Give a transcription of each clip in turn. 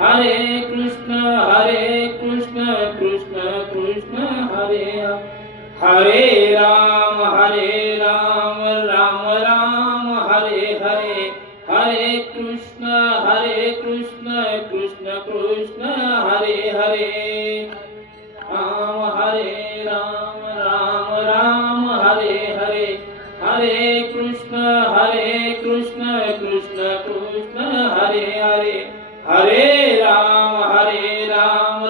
हरे कृष्ण कृष्ण कृष्ण हरे हरे राम राम राम हरे हरे हरे कृष्ण कृष्ण कृष्ण हरे हरे राम राम हरे हरे हरे कृष्ण कृष्ण कृष्ण हरे हरे हरे राम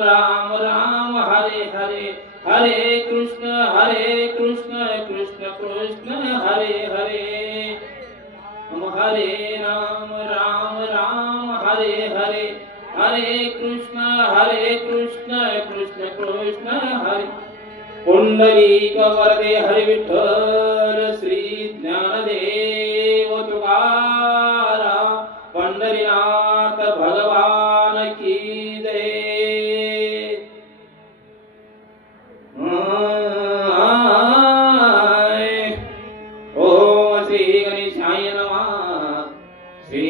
राम राम हरे हरे हरे कृष्ण कृष्ण कृष्ण हरे हरे हरे राम राम हरे हरे हरे कृष्ण कृष्ण हरे पुंडलीक वरदे हरि विठ्ठल श्री ज्ञानदेव तुकाराम पंढरीनाथ भगवान की जय। ओम श्री गणेशाय नमः श्री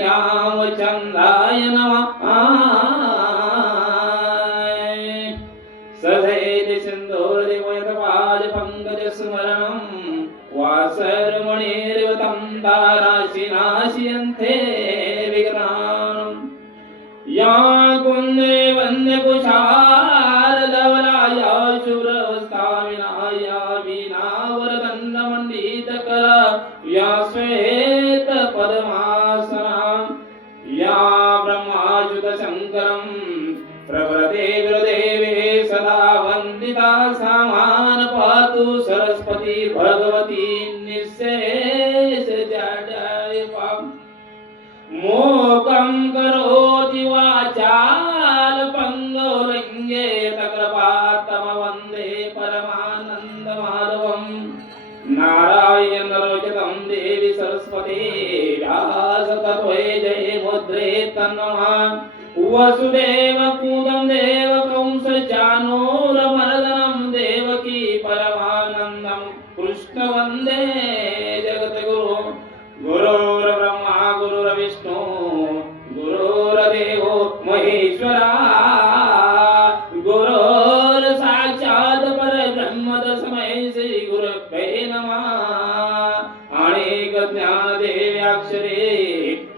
रामचंद्राय नमः सदैव सिंधूर देवयतपाद पंकज स्मरणं वासरमणिर्वतं ताराशि नाशयन्ते विघ्नान् या कुन्दे वन्दे कुशारदवलाय शुभ्रवस्ताविनाय वीणावरदण्डमण्डितकरा या श्वेत पद्मासनां या ब्रह्माच्युतशङ्करं प्रवरते विरदेवे सदा वन्दिता सामान पातु सरस्वती भगवती निःशेष जडयपाम् मोकं करोति वाचाल पंगोरंगे तकृपातम वन्दे परमानन्दमाधवं नारायण रोचतं देवी सरस्वती व्यास तत्त्वे जयमुद्रे तन्नमः वसुदेव कुदं देवकं सचानूरमर्दनं देवकी परमानन्दं कृष्ण वन्दे जगद्गुरु गुरुर्ब्रह्मा गुरुर्विष्णु गुरुर्देवो महेश्वरा गुरुर्साक्षात् परब्रह्म तस्मै श्री गुरुवे नमः अनेक ज्ञान देव्याक्षरे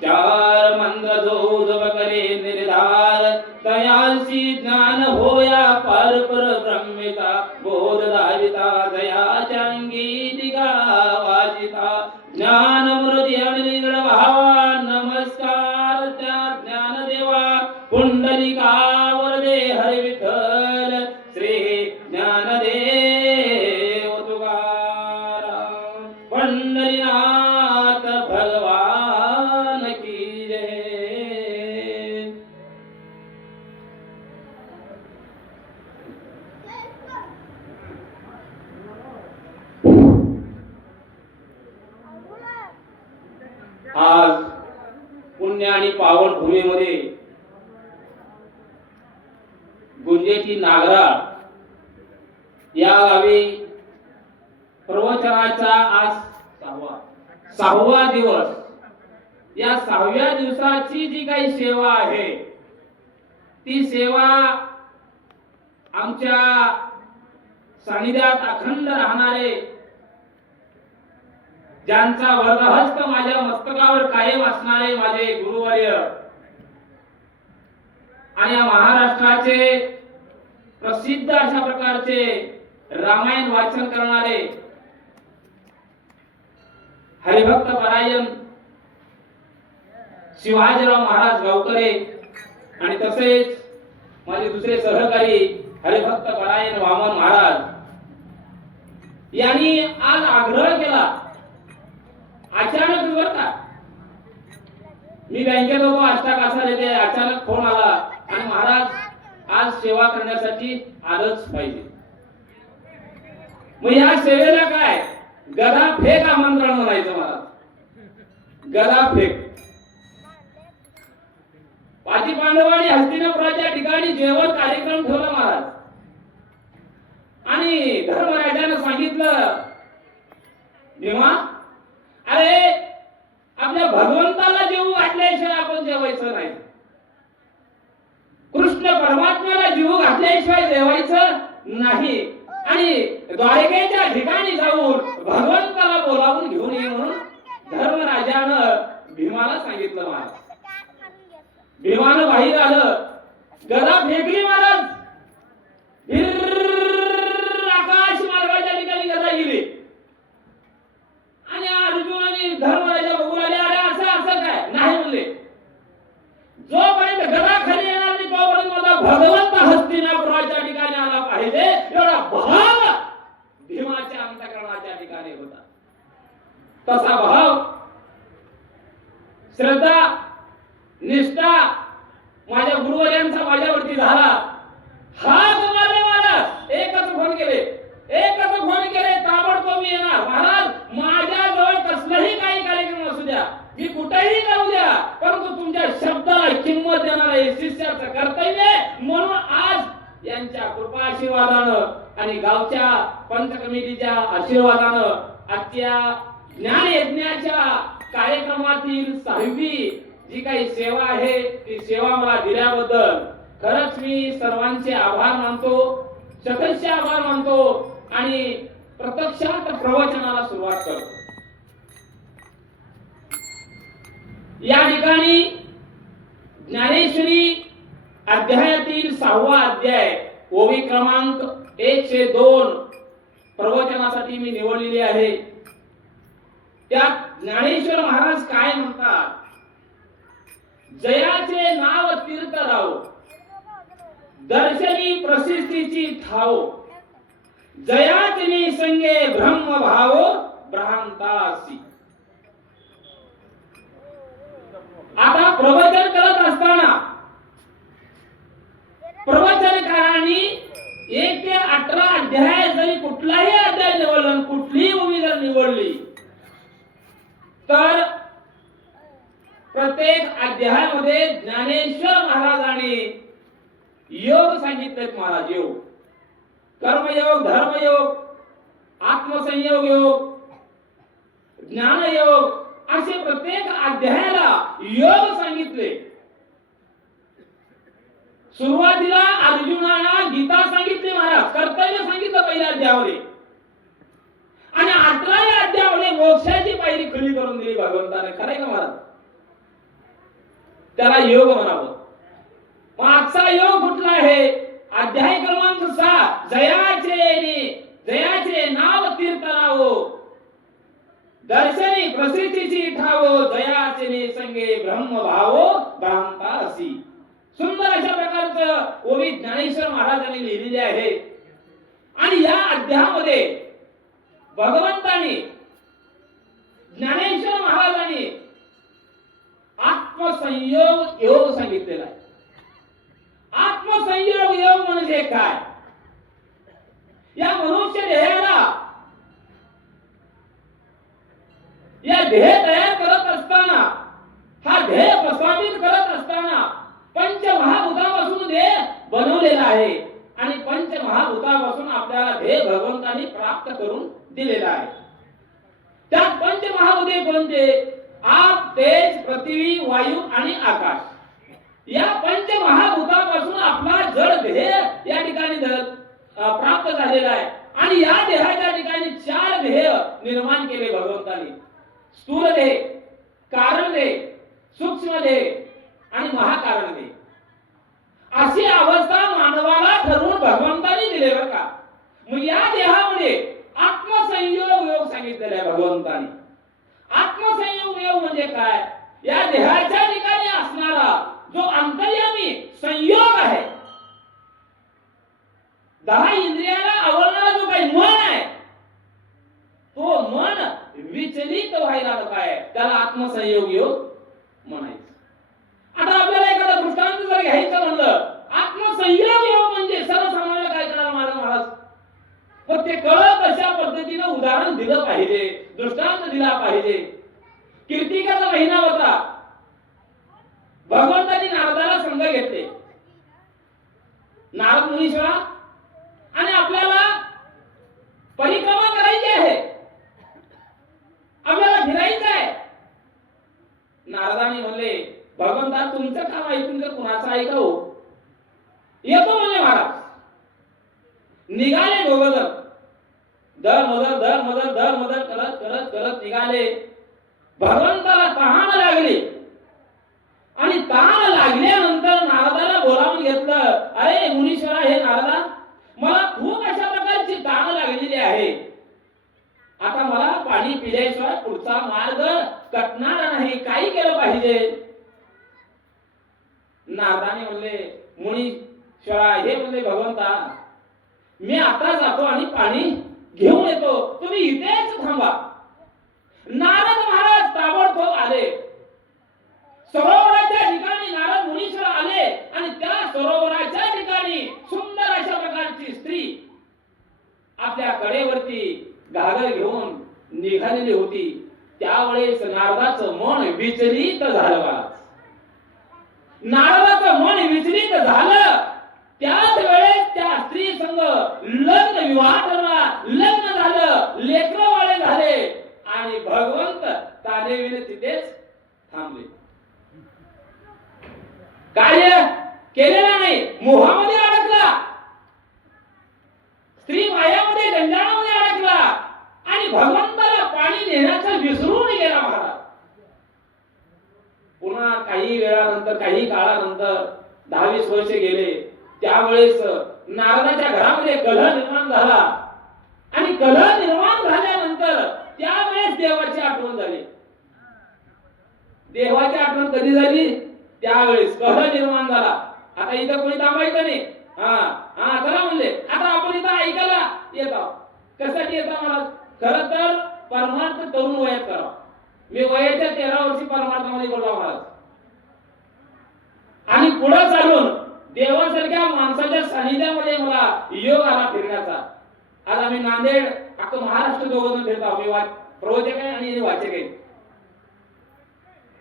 चार मंत्र जोदवकरे निर्धार तयासी ज्ञान होया पर ब्रह्मिता बोधदाविता दया चांगीतिका वाचिता ज्ञानमृती अनिर्गळ भावा नमस्कार त्या ज्ञानदेवा पुंडलिका वरदे हरि विठ्ठल श्री ज्ञानदेव तुकाराम पंढरीनाथ भगवान की जय। आज पुण्य आणि पावन भूमीमध्ये गुंजेची नागरा या गावी प्रवचनाचा आज सहावा दिवस। या 6व्या दिवसाची जी काही सेवा आहे ती सेवा आमच्या सानिध्यात अखंड राहणारे ज्यांचा वरदहस्त माझ्या मस्तकावर कायम असणारे माझे गुरुवर्य आणि या महाराष्ट्राचे प्रसिद्ध अशा प्रकारचे रामायण वाचन करणारे हरिभक्त परायण शिवाजीराव महाराज गावकरे आणि तसेच माझे दुसरे सहकारी हरिभक्त परायण वामन महाराज यांनी आज आग्रह केला। अचानक बरं का, मी बँकेत होतो अष्टाकासाला, ते अचानक फोन आला आणि महाराज आज सेवा करण्यासाठी आलंच पाहिजे। मग या सेवेला काय गदा फेक आमंत्रण म्हणायचं महाराज, गदा फेक। पाची पांडवांनी हस्तिनापुराच्या ठिकाणी जेवण कार्यक्रम ठेवला महाराज आणि धर्मराजाने सांगितलं जेव्हा अरे आपल्या भगवंताला जेवू वाटल्याशिवाय आपण जेवायचं नाही। आपल्याशिवाय जेवायचं नाही आणि द्वारकेच्या ठिकाणी जाऊन भगवंताला बोलावून घेऊन ये म्हणून धर्मराजानं भीमाला सांगितलं. महाराज भीमानं बाहेर आलं, गदा फेकली महाराज, आकाश मार्गाच्या ठिकाणी गदा गेली आणि अर्जुन आणि धर्मराजा बघू लागले, अरे असं असं काय नाही म्हणले, जोपर्यंत गदा खाली येणार नाही तोपर्यंत मला भगवंत हस्तिनापुराच्या ठिकाणी आला पाहिजे एवढा भाव भीमाच्या अंतःकरणाच्या ठिकाणी होता. तसा भाव, श्रद्धा, निष्ठा माझ्या गुरुवर्यांचा माझ्यावरती झाला. हात मारले महाराज, एकच फोन केले, ताबडतोब मी येणार. महाराज माझ्याजवळ कसलाही काही कार्यक्रम असू द्या, मी कुठेही जाऊ द्या, परंतु तुमच्या शब्दाला किंमत देणार आहे, शिष्याचं कर्तव्य. म्हणून आज यांच्या कृपा आशीर्वादानं आणि गावच्या पंच कमिटीच्या आशीर्वादानं आजच्या ज्ञान यज्ञाच्या कार्यक्रमातील 6वी जी काही सेवा आहे ती सेवा मला दिल्याबद्दल खरंच मी सर्वांचे आभार मानतो, शतशः आभार मानतो आणि प्रत्यक्षात प्रवचनाला सुरुवात करतो. या ठिकाणी ज्ञानेश्वरी अध्यायातील 6वा अध्याय ओवी क्रमांक 102 प्रवचनासाठी मी निवडलेली आहे. त्यात ज्ञानेश्वर महाराज काय म्हणतात, जयाचे नाव तीर्थ राव, दर्शनी प्रसिद्धीची ठाव, जयाचनी संगे ब्रह्म भाव भ्रांतासी. आता प्रवचन करत असताना प्रवचनकारांनी 1 ते 18 अध्याय जरी कुठलाही अध्याय निवडला, कुठलीही भूमी जर निवडली तर प्रत्येक अध्यायामध्ये ज्ञानेश्वर महाराजांनी योग सांगितलेत. महाराज योग, कर्मयोग, धर्मयोग, आत्मसंयोग योग, ज्ञानयोग, असे प्रत्येक अध्यायाला योग सांगितले. सुरुवातीला अर्जुनाला गीता सांगितली महाराज, कर्तव्य सांगितलं पहिल्या अध्यायामध्ये आणि 18व्या अध्यायामध्ये मोक्षाची पायरी खुली करून दिली भगवंताने. खरंय का महाराज? त्याला योग म्हणावं. मागचा योग कुठला आहे? अध्याय क्रमांक 6, जयाचे नाव तीर्थ रावो, दर्शनी प्रसिद्धीची ठावो, जयाचे संगे ब्रह्म भावो भ्रांतासी. सुंदर अशा प्रकारचं ओवी ज्ञानेश्वर महाराजांनी लिहिलेली आहे. आणि या अध्यायामध्ये भगवंतांनी ज्ञानेश्वर महाराजांनी आत्मसंयोग योग सांगितलेला आहे. आत्मसंयोग योग म्हणजे काय? या मनुष्य देहाला, या ध्येय तयार करत असताना, हा ध्येय प्रस्थापित करत असताना पंचमहाभूतापासून ध्येय बनवलेला आहे आणि पंचमहाभूतापासून आपल्याला ध्येय भगवंतांनी प्राप्त करून दिलेला आहे. त्यात पंचमहाभूते कोणते? आप, तेज, पृथ्वी, वायू आणि आकाश. या पंचमहाभूतापासून आपला जड ध्येय या ठिकाणी प्राप्त झालेला आहे आणि या देहाच्या ठिकाणी 4 ध्येय निर्माण केले भगवंतांनी. स्थूल ध्येय, कारण ध्येय, सूक्ष्म ध्येय आणि महाकारण ध्येय. अशी अवस्था मानवाला ठरवून भगवंतांनी दिले बरं का. मग या देहामध्ये आत्मसंयोग योग सांगितलेला आहे भगवंतांनी. आत्मसंयोग योग म्हणजे काय? या देहाच्या ठिकाणी असणारा जो अंतर्यामी संयोग आहे, 10 इंद्रियाला आवडणारा जो काही मन आहे, तो मन विचलित व्हायला काय त्याला आत्मसंयोग योग म्हणायचं. आता आपल्याला एखादा दृष्टांत जर घ्यायचं म्हणलं, आत्मसंयोग योग म्हणजे सर्वसामान्य काय करणार महाराज? पण ते कळत अशा पद्धतीने उदाहरण दिलं पाहिजे, दृष्टांत दिला पाहिजे. कीर्तिकाचा महिना होता. भगवंतांनी नारदाला संघ घेतले, नारद मुनीश्वरा, आणि आपल्याला परिक्रमा करायची आहे, आपल्याला फिरायचं आहे. नारदाने म्हणले, भगवंता तुमचं काम ऐकून जर कुणाचं ऐकावं, येतो म्हणले महाराज. निघाले दोघं जण. दर मदर करत करत करत निघाले. भगवंताला तहान लागली आणि तहान लागल्यानंतर नारदाला बोलावून घेतलं. अरे मुनीश्वरा, हे नारदा, मला खूप अशा प्रकारची तहान लागलेली आहे. आता मला पाणी पिल्याशिवाय पुढचा मार्ग कटणार नाही. काही केलं पाहिजे. नारदाने म्हणले, मुनीश्वरा, हे म्हणले भगवंता, मी आता जातो आणि पाणी घेऊन येतो, तुम्ही इथेच थांबा. नारद महाराज ताबडतोब आले. सरोवराच्या ठिकाणी नारद मुनीश्वर आले आणि त्या सरोवराच्या ठिकाणी सुंदर अशा प्रकारची स्त्री आपल्या कडेवरती घागर घेऊन निघालेली होती. त्यावेळेस नारदाचं मन विचलित झालं. नारदाचं मन विचलित झालं. त्याच वेळेस त्या स्त्री संग लग्न विवाह ठरला, लग्न झालं, लेकरं वाळे झाले आणि भगवंत तानेविने तिथेच थांबले. कार्य केलेलं नाही, मोहामध्ये अडकला, स्त्री मायामध्ये जंजाळामध्ये अडकला आणि भगवंताला पाणी नेण्याचं विसरून गेला महाराज. पुन्हा काही वेळानंतर, काही काळानंतर 10-20 वर्ष गेले. त्यावेळेस नारदाच्या घरामध्ये कलह निर्माण झाला आणि कलह निर्माण झाल्यानंतर त्यावेळेस देवाची आठवण झाली. देवाची आठवण कधी झाली? त्यावेळेस कलह निर्माण झाला. आता इथं कोणी थांबायचं नाही. चला म्हणले, आता आपण इथं ऐकायला येत आहोत. कशासाठी येता महाराज? खरं तर परमार्थ तरुण वयात करा. मी वयाच्या 13 वर्षी परमार्थामध्ये बोलला महाराज. आणि पुढे चालून देवासारख्या माणसाच्या सानिध्यामध्ये मला योग आला फिरण्याचा. आज आम्ही नांदेड, अख्खं महाराष्ट्र दोघं फिरतो. आम्ही प्रवचक आहे आणि वाचक आहे.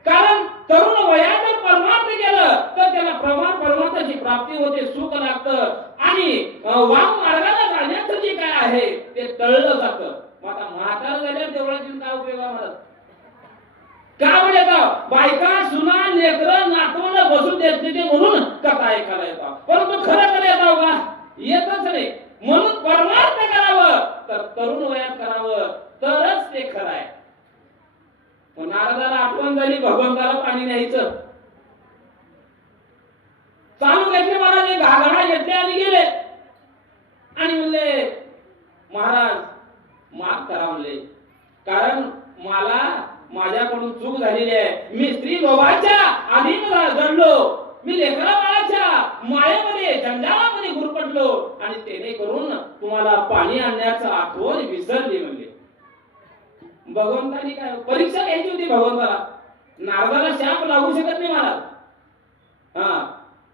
कारण तरुण वयात परमार्थ केलं तर त्याला परमार्थाची प्राप्ती होते, सुख लागतं आणि वाम मार्गाला जाण्याचं जे काय आहे ते टळलं जातं. आता म्हातार झाल्यावर देवळात येऊन काय उपयोग आहे महाराज? का म्हणजे बायका, सुना, लेकरं, नातवंड बसून देत नाही म्हणून कथा ऐकायला येतात, परंतु खरं खरं येतो का? येतच नाही. म्हणून परमार्थ करावं तर तरुण वयात करावं, तरच ते खरं आहे. नारदाला आठवण झाली भगवंताला पाणी न्यायचं. चालू घेतले महाराज, घागरा घेतले आणि गेले आणि म्हणले, महाराज माफ करा म्हणले, कारण मला माझ्याकडून चूक झालेली आहे. मी स्त्री लोभाच्या अधीन जडलो, मी लेकरा बाळाच्या मायेमध्ये जंजाळामध्ये गुरफटलो आणि तेने करून तुम्हाला पाणी आणण्याचं आठवण विसरली म्हणले. भगवंतानी काय परीक्षा घ्यायची होती भगवंताला. नारदाला शाप लागू शकत नाही महाराज.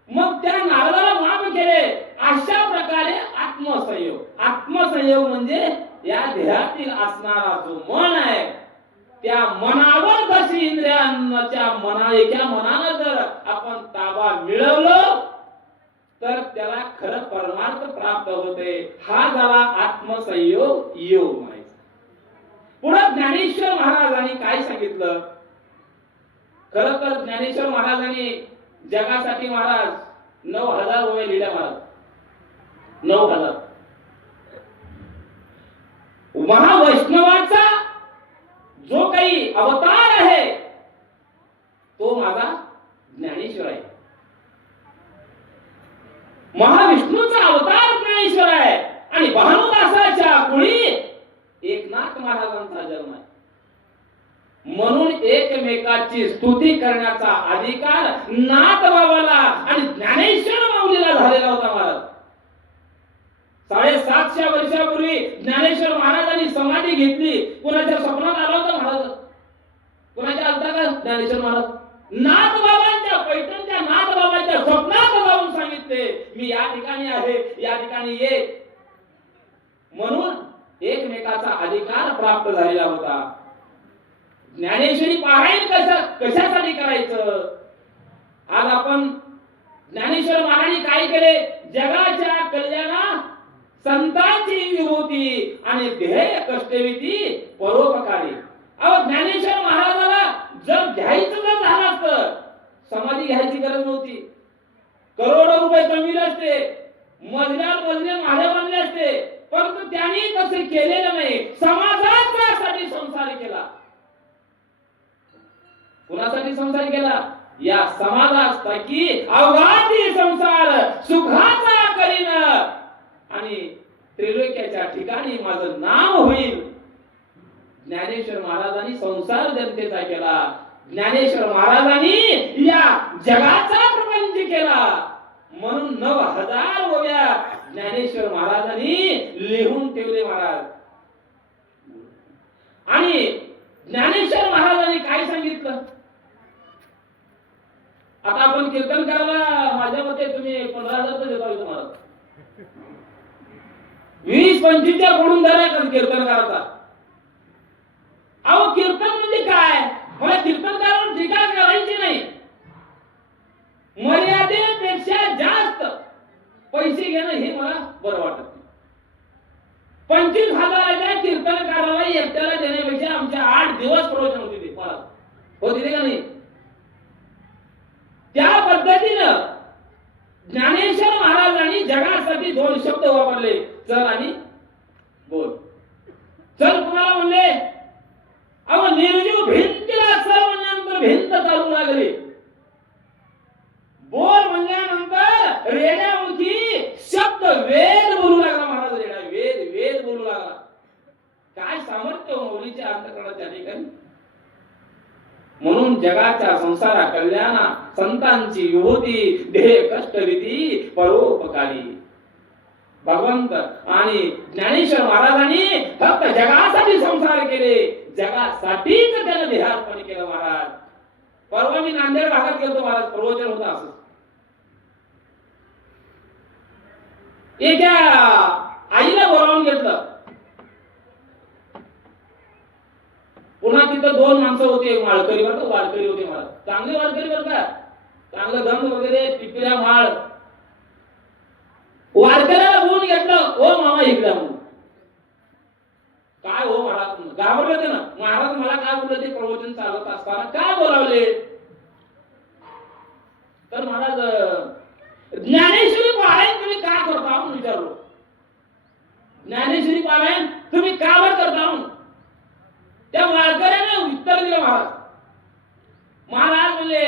मग त्या नारदाला माफ केले. अशा प्रकारे आत्मसंयोग म्हणजे या देहातील असणारा जो मन आहे त्या मनावर जशी इंद्रियांच्या एका मनानं जर आपण ताबा मिळवलो तर त्याला खरं परमार्थ प्राप्त होते. हा झाला आत्मसंयोग योग म्हणायचा. पुढे ज्ञानेश्वर महाराजांनी काय सांगितलं? खरं तर ज्ञानेश्वर महाराजांनी जगासाठी महाराज 9,000 ओव्या लिहिल्या महाराज. 9,000. महावैष्णवाचा जो काही अवतार आहे तो माझा ज्ञानेश्वर आहे. महाविष्णूचा अवतार ज्ञानेश्वर आहे आणि भानुदासाच्या कुळी एकनाथ महाराजांचा जन्म आहे. म्हणून एकमेकाची स्तुती करण्याचा अधिकार नाथबाबाला आणि ज्ञानेश्वर माऊलीला झालेला होता महाराज. 750 वर्षापूर्वी ज्ञानेश्वर महाराजांनी समाधी घेतली. कोणाच्या स्वप्नात आला होता महाराज? कोणाच्या आलता का ज्ञानेश्वर महाराज? नाथबाबांच्या, पैठणच्या नाथबाबांच्या स्वप्नात जाऊन सांगितले, मी या ठिकाणी आहे, या ठिकाणी ये. म्हणून एकमेकाचा अधिकार प्राप्त झालेला होता. ज्ञानेश्वरी पारायण कशासाठी करायचं? आज आपण ज्ञानेश्वर महाराजांनी काय केले? जगाच्या कल्याणा संतांची विभूती आणि ध्येय कष्टविधी परोपकारी. ज्ञानेश्वर महाराजाला जर घ्यायचं जर झालं असतं समाधी घ्यायची गरज नव्हती. करोडो रुपये कमविले असते, मजल्यावर मजले माळे बांधले असते, परंतु त्यांनी तसे केलेलं नाही. समाजासाठी संसार केला. कुणासाठी संसार केला? या समाजासाठी अवघाती संसार सुखाचा करीन आणि त्रिलोक्याच्या ठिकाणी माझं नाव होईल. ज्ञानेश्वर महाराजांनी संसार जनतेचा केला. ज्ञानेश्वर महाराजांनी या जगाचा प्रपंच केला. म्हणून 9000 ओव्या ज्ञानेश्वर महाराजांनी लिहून ठेवले महाराज. आणि ज्ञानेश्वर महाराजांनी काय सांगितलं? आता आपण कीर्तन करायला माझ्या मते तुम्ही 15,000 तर देता तुम्हाला. 20-25 कडून जरा कीर्तन करायचा. अहो कीर्तन म्हणजे काय? मला कीर्तन करायला टीका करायची नाही. मर्यादेपेक्षा जास्त पैसे घेणं हे मला बरं वाटत नाही. 25,000 कीर्तनकाराला एकट्याला देण्यापेक्षा आमच्या 8 दिवस प्रवचन होते ते मला होते का नाही? त्या पद्धतीनं ज्ञानेश्वर महाराजांनी जगासाठी 2 शब्द वापरले, चल आणि बोल. चल कुणाला म्हणले? अहो निर्जीव भिंतीला चल म्हणल्यानंतर भिंत चालू लागली. बोल म्हणल्यानंतर रेड्यामुखी शब्द वेद बोलू लागला महाराज. रेडा वेद बोलू लागला. काय सामर्थ्य मौलीच्या अंतःकरणाच्या ठिकाणी. म्हणून जगाच्या संसारा कल्याणा संतांची विभूती देह कष्टविधी परोपकारी. भगवंत आणि ज्ञानेश्वर महाराजांनी फक्त जगासाठी संसार केले. जगासाठीच त्याने देहार्पण केलं महाराज. परवा मी नांदेड भागात गेलो महाराज, प्रवचन होतं असं. एका आईला बोलावून घेतलं. पुन्हा तिथं 2 माणसं होते, माळकरी बरं, वारकरी होते महाराज. चांगले वारकरी बरं का, चांगलं गंध वगैरे टिपिऱ्या माळ. वारकऱ्याला बोलून घेतलं, ओ मामा इकडे म्हणून. काय हो महाराज घाबरले होते ना. महाराज मला काय बोलले ते प्रवचन चालत असताना काय बोलावले? तर महाराज ज्ञानेश्वरी पारायण तुम्ही का करता म्हणून विचारलो. ज्ञानेश्वरी पारायण तुम्ही का बर करता म्हणून त्या वारकऱ्याने उत्तर दिलं महाराज. महाराज म्हणले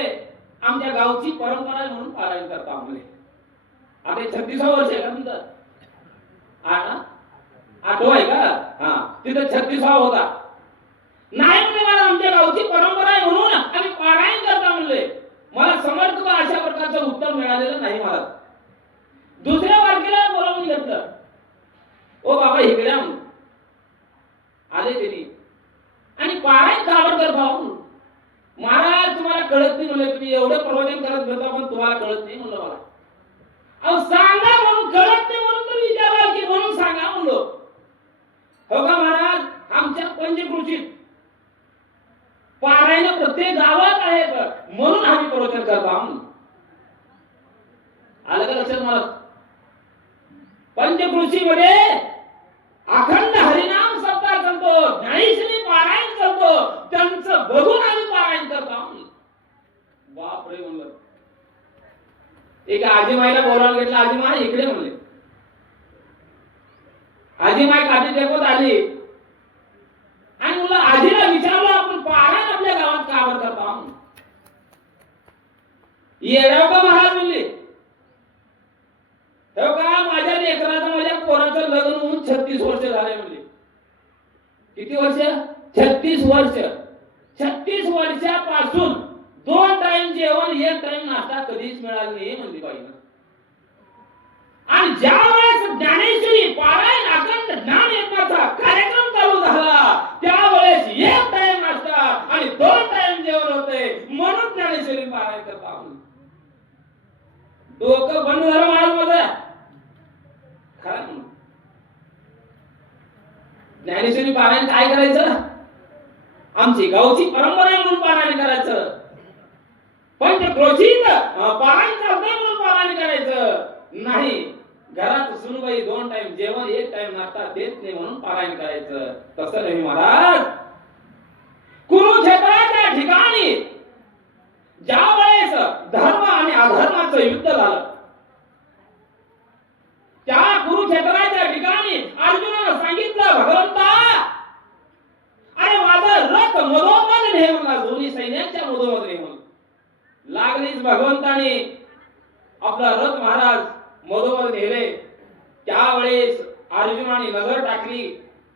आमच्या गावची परंपरा आहे म्हणून पारायण करता म्हणले. आता 36 वर्ष आहे का तुमचं? आठवा आहे का? हा, तिथं 36 होता. नाही म्हणले मला आमच्या गावची परंपरा आहे म्हणून आम्ही पारायण करता म्हणले. मला समर्थ अशा प्रकारचं उत्तर मिळालेलं नाही महाराज. दुसऱ्या वारकऱ्याला बोलावून घेतलं, ओ बाबा इकडे आले त्यांनी आणि पारायण कावर करता महाराज. तुम्हाला कळत नाही म्हणले, तुम्ही एवढं प्रवचन करत घेता पण तुम्हाला कळत नाही म्हणलं मला. अहो सांगा म्हणून, कळत नाही म्हणून तर विचारला की म्हणून सांगा म्हणलो. हो का महाराज, आमच्या पंचक्रोशीत पारायण प्रत्येक गावात आहेत म्हणून आम्ही प्रवचन करतो. आलं का लक्षात महाराज? पंचक्रोशी मध्ये अखंड हरिनाम सप्ताह चालतो, ज्ञानेश्वरी पारायण चालतो. त्यांचं बघून आम्ही पारायण करतो. बापरे म्हणलं. एक आजीमाईला बोलावून घेतलं. आजीमाई इकडे म्हणले. आजीमाई काठी टेकवत आली आणि मुलं आजीला विचारलं आपण पारायण आपल्या गावात का बर करता? येडाव का महाराज म्हणले. हो का माझ्या लेकराचं माझ्या पोराचं लग्न होऊन 36 वर्ष झाले म्हणले. किती वर्ष? 36 वर्ष. 36 वर्षापासून 2 टाइम जेवण 1 टाइम नाश्ता कधीच मिळाला नाही म्हणली बाईनं. आणि ज्या वेळेस ज्ञानेश्वरी पारायण अखंड ज्ञान यज्ञाचा कार्यक्रम चालू झाला त्यावेळेस 1 टाइम नाश्ता आणि 2 टाइम जेवण होते. म्हणून ज्ञानेश्वरी पारायण करता. डोकं बंद झालं महाराज माझं. खरं ज्ञानेश्वरी पारायण काय करायचं? आमची गावची परंपरा आहे म्हणून पारायण करायचं. पंचक्रोशीत पारायण चालतंय म्हणून पारायण करायचं नाही. घरात सुनबाई 2 टाइम जेवण 1 टाइम नाश्ता देत नाही म्हणून पारायण करायचं. तसं नाही महाराज. कुरुक्षेत्राच्या ठिकाणी ज्या वेळेस धर्म आणि अधर्माचं युद्ध झालं कुरुक्षेत्राच्या ठिकाणी अर्जुनानं सांगितलं, भगवंता अरे माझा रथ मधोमध ने म्हणला, दोन्ही सैन्याच्या मधोमध ने म्हणला. लागलीच भगवंताने आपला रथ महाराज मधोमध नेले. त्यावेळेस अर्जुनाने नजर टाकली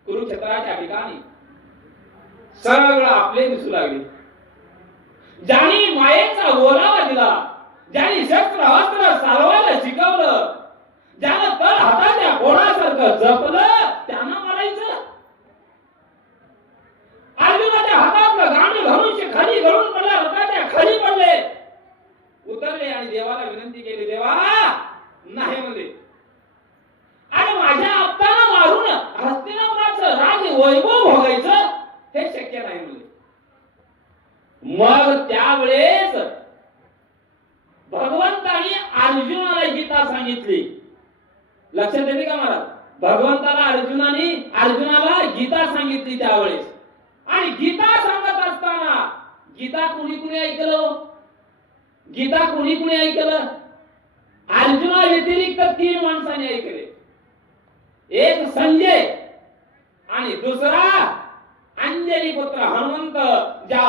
कुरुक्षेत्राच्या ठिकाणी. सगळं आपले दिसू लागले. ज्यांनी मायेचा ओलावा दिला, ज्यांनी शस्त्र अस्त्र चालवायला शिकवलं, ज्यानं तळ हाताच्या घोडासारखं जपलं, त्यांना मारायचं. अर्जुनाच्या हातातलं गांड धनुष्य खाली गळून पडला, रथाच्या खाली पडले, उतरले आणि देवाला विनंती केली, देवा नाही म्हणले, आणि माझ्या आपताना मारून हस्तिनापुराचं राज वैभव भोगायचं हे शक्य नाही म्हणले. मग त्यावेळेस भगवंताने अर्जुनाला गीता सांगितली. लक्षात येते का महाराज? भगवंताला अर्जुनाला गीता सांगितली त्यावेळेस. आणि गीता सांगत असताना गीता कुणी ऐकलं? गीता कुणी ऐकलं? अर्जुना व्यतिरिक्त 3 माणसांनी ऐकले. एक संजय आणि दुसरा अंजनी पुत्र हनुमंत, ज्या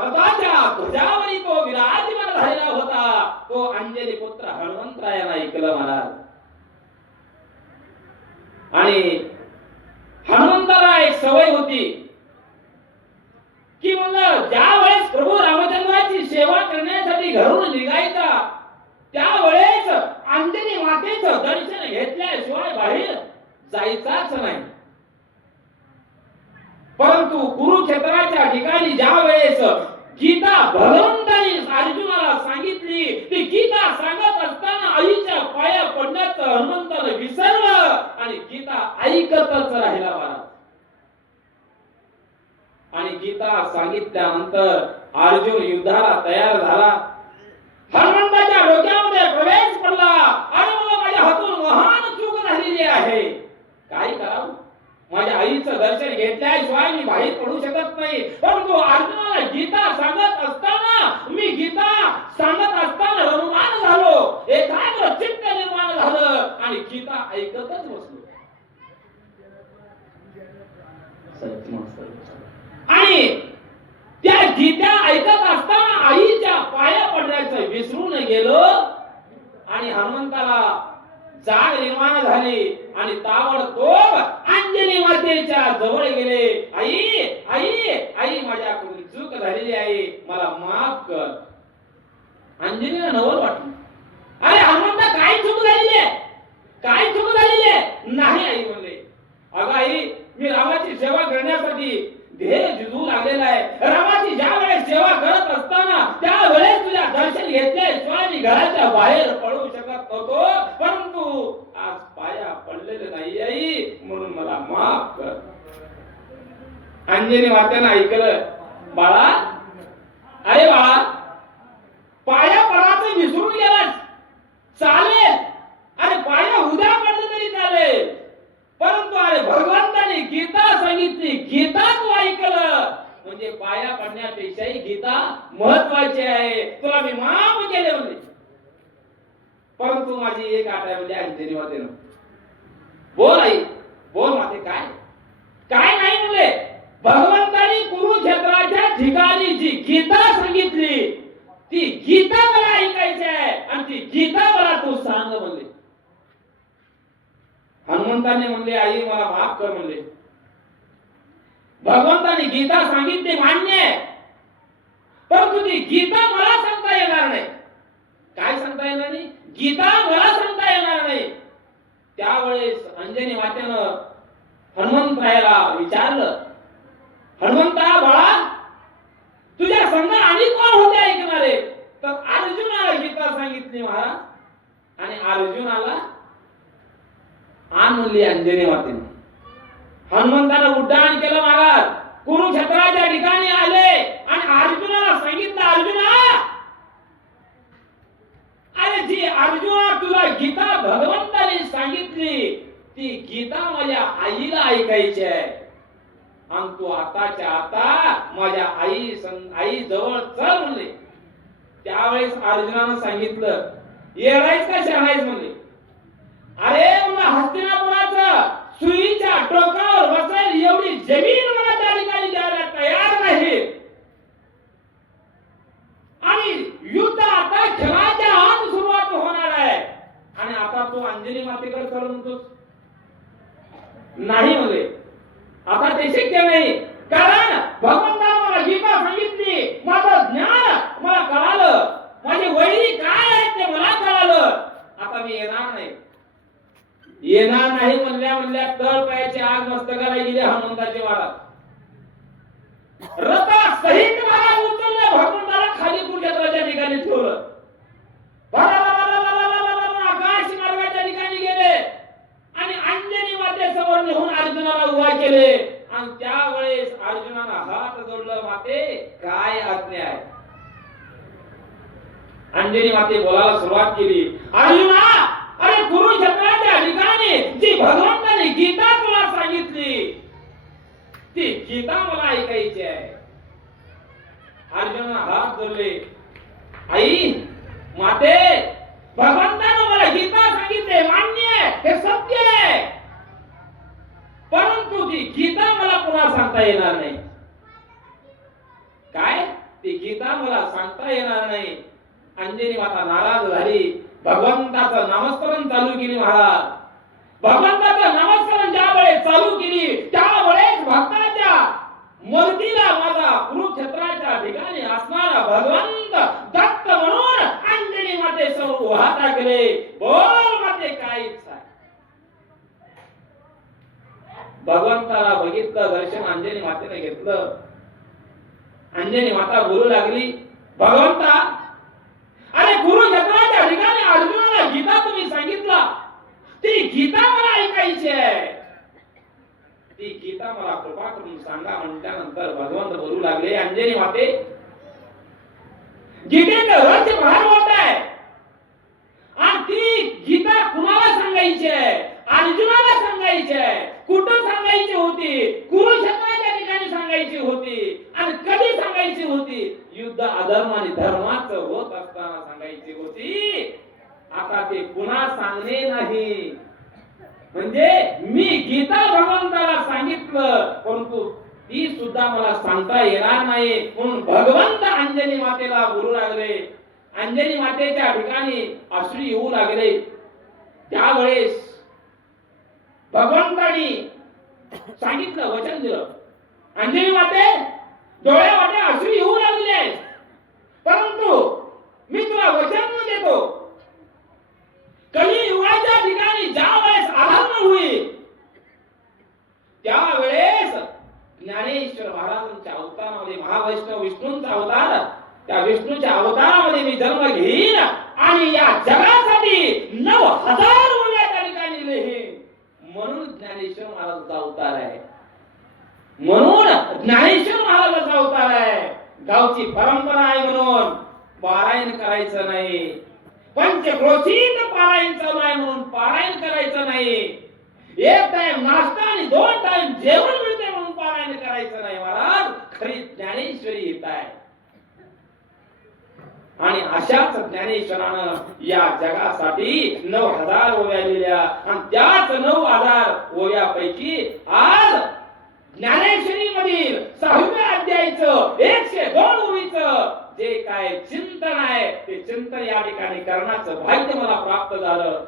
रथाच्या ध्वजावरी तो विराजमान झालेला होता, तो अंजनी पुत्र हनुमंतरायाला ऐकलं महाराज. आणि हनुमंताला एक सवय होती की म्हणलं, ज्या वेळेस प्रभू रामचंद्राची सेवा करण्यासाठी घरून निघायचा, त्यावेळेस अंजनी मातेचं दर्शन घेतल्याशिवाय बाहेर जायचाच नाही. परंतु कुरुक्षेत्राच्या ठिकाणी ज्या वेळेस गीता भगवंताने अर्जुनाला सांगितली, ती गीता सांगत असताना आईच्या पाया पडण्याचं हनुमंतानं विसरलं आणि गीता ऐकतच राहिला महाराज. आणि गीता सांगितल्यानंतर अर्जुन युद्धाला तयार झाला. हनुमंताच्या डोक्यामध्ये प्रवेश पडला आणि मला माझ्या हातून महान चूक झालेली आहे, काय करावं? माझ्या आईचं दर्शन घेतल्याशिवाय मी बाहेर पडू शकत नाही. परंतु अर्जुनाला गीता सांगत असताना रममाण झालो, एकाग्र चित्त निर्माण झालं आणि गीता ऐकतच बसलो. आणि त्या गीता ऐकत असताना आईच्या पाया पडण्याचं विसरून गेलो आणि हनुमंताला जाग निर्माण झाली आणि ताबडतोब अंजनी मातेच्या जवळ गेले. आई आई आई, माझ्याकडून चूक झालेली आहे, मला माफ कर. अंजनीला नवल वाटलं, अरे हनुमंता काय चूक झालेली आहे, काय चूक झालेली आहे? नाही आई म्हणले, अगं आई, मी रामाची सेवा करण्यासाठी ध्येय जिजू लागलेला आहे. रामाची ज्या वेळेस सेवा करत असताना त्यावेळेस तुझ्या दर्शन घेतल्याशिवाय मी घराच्या बाहेर पडू शकत नव्हतो, परंतु आज पाया पडलेले नाही आई, म्हणून मला माफ कर. अंजनी मातेनं ऐकलं, बाळा, अरे बाळा, पाया पडायचं विसरून गेलास चालेल, अरे पाया उद्या पडलं तरी चालेल, परंतु अरे भगवंताने गीता सांगितली, गीता तू ऐकलं म्हणजे पाया पडण्यापेक्षाही गीता महत्वाची आहे, तुला मी माफ केले म्हणले. परंतु माझी एक आट आहे म्हणजे अंजनी मातेनं, बोल आई, बोल माते, काय काय नाही म्हणले. भगवंताने कुरुक्षेत्राच्या ठिकाणी जी गीता सांगितली, ती गीता मला ऐकायची आहे आणि ती गीता मला तू सांग म्हणले. हनुमंताने म्हणले, आई मला माफ कर म्हणले. भगवंताने गीता सांगितली मान्य आहे, परंतु ती गीता मला सांगता येणार नाही. काय सांगता येणार नाही? गीता मला सांगता येणार नाही. त्यावेळेस अंजनी मातेनं हनुमंतरायाला विचारलं, हनुमंता बाळा, तुझ्या संग आणि कोण होते ऐकणारे? तर अर्जुनाला गीता सांगितली महाराज. आणि अर्जुनाला आण म्हणली अंजनी मातेनं. हनुमंतानं उड्डाण केलं महाराज, कुरुक्षेत्राच्या ठिकाणी आले आणि अर्जुनाला सांगितलं, अर्जुना, अरे जी अर्जुना तुला गीता भगवंताने सांगितली, ती गीता माझ्या आईला ऐकायची आहे आणि तू आताच्या आता माझ्या आई जवळ चल म्हणले. त्यावेळेस अर्जुनानं सांगितलं, येडायच का शहाणायच म्हणले, अरे मला हस्तिनापुराचं सुईच्या टोकावर बसायला एवढी जमीन मला त्या ठिकाणी द्यायला तयार नाही. आणि युद्ध आता खेळाच्या आत सुरुवात होणार आहे. आणि आता तू अंजनी मातेकडे चल म्हणतोस? नाही म्हणले, आता ते शक्य नाही. कारण भगवंताने मला गीता सांगितली, माझं ज्ञान मला कळालं, माझी वैरी काय आहे ते मला कळालं. आता मी येणार नाही. येणार नाही म्हणल्या तळ पायाची आग मस्तकाला गेले हनुमंताचे महाराज. रथा सहित महाराज उचलले, भगवंताला खाली कुंडत्राच्या ठिकाणी ठेवलं. आकाश मार्गाच्या ठिकाणी गेले आणि अंजनी मातेसमोर नेऊन अर्जुनाला उभा केले. आणि त्यावेळेस अर्जुनानं हात जोडलं, माते काय आज्ञा आहे? अंजनी माते बोलायला सुरुवात केली. अर्जुना, अरे कुरुक्षेत्राच्या ठिकाणी जी भगवंताने गीता तुला सांगितली ती गीता मला ऐकायची आहे. अर्जुनानं हात जोडले. आई माते, भगवंताने मला गीता सांगितले, मान्य आहे, हे सत्य आहे. परंतु ती गीता मला पुन्हा सांगता येणार नाही. काय? ती गीता मला सांगता येणार नाही. अंजनी माता नाराज झाली. भगवंताचं नामस्मरण चालू केली महाराज. भगवंताचं नामस्मरण ज्यावेळेस चालू केली त्यावेळेस भक्ताच्या मूर्तीला माझा कुरुक्षेत्राच्या ठिकाणी असणारा भगवंत दत्त म्हणून अंजनी माते समोर उभा टाकले. बोल माते काय इच्छा आहे? भगवंताला बघितलं, दर्शन अंजनी मातेने घेतलं. अंजनी माता बोलू लागली, भगवंता, अरे कुरुक्षेत्राच्या ठिकाणी अर्जुनाला गीता तुम्ही सांगितला, ती गीता मला ऐकायची आहे. ती गीता मला कृपा करून सांगा. म्हटल्यानंतर भगवंत बोलू लागले, अंजनी माते, गीतेचं रहस्य फार मोठं आहे. आणि ती गीता कुणाला सांगायची आहे? अर्जुनाला सांगायची आहे. कुठं सांगायची होती? कुरुक्षेत्राच्या ठिकाणी सांगायची होती. आणि कधी सांगायची होती? युद्ध अधर्म आणि धर्माचं होत असताना सांगायची होती. आता ते पुन्हा सांगणे नाही. म्हणजे मी गीता भगवंताला सांगितलं, परंतु ती सुद्धा मला सांगता येणार नाही. म्हणून भगवंत अंजनी मातेला बोलू लागले. अंजनी मातेच्या ठिकाणी अश्रू येऊ लागले. त्यावेळेस भगवंतानी सांगितलं, वचन दिलं, अंजनी माते, डोळ्यावाटे अश्रू येऊ लागले, परंतु मी तुला वचन देतो, कलियुगाच्या ठिकाणी ज्यावेळेस आरंभ होईल त्यावेळेस ज्ञानेश्वर महाराजांच्या अवतारामध्ये, महावैष्णव विष्णूंचा अवतार, त्या विष्णूच्या अवतारामध्ये मी जन्म घेईन आणि या जगासाठी 9000 मुलं त्या ठिकाणी लिहीन. म्हणून ज्ञानेश्वर महाराजांचा अवतार आहे. म्हणून ज्ञानेश्वर महाराजांचा अवतार आहे. गावची परंपरा आहे म्हणून पारायण करायचं नाही. पंचक्रोशीत पारायण चालू आहे म्हणून पारायण करायचं नाही. एक टाइम नाश्ता आणि 2 टाइम जेवण मिळते म्हणून पारायण करायचं नाही. महाराज, खरी ज्ञानेश्वरी येत आहे. आणि अशाच ज्ञानेश्वरानं या जगासाठी 9000 ओव्या लिहिल्या. आणि त्याच 9000 ओव्यापैकी आज ज्ञानेश्वरी मधील 6व्या अध्यायाचं 102 ओवीचं जे काय चिंतन आहे ते चिंतन या ठिकाणी करण्याचं भाग्य मला प्राप्त झालं.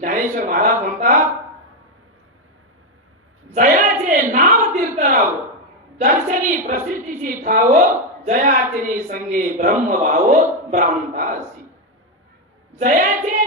ज्ञानेश्वर महाराज म्हणतात, जयाचे नाव तीर्थराव, दर्शनी प्रसिद्धीची ठाव, जयाचे संगे ब्रह्मभाव भ्रांतासी. जयाचे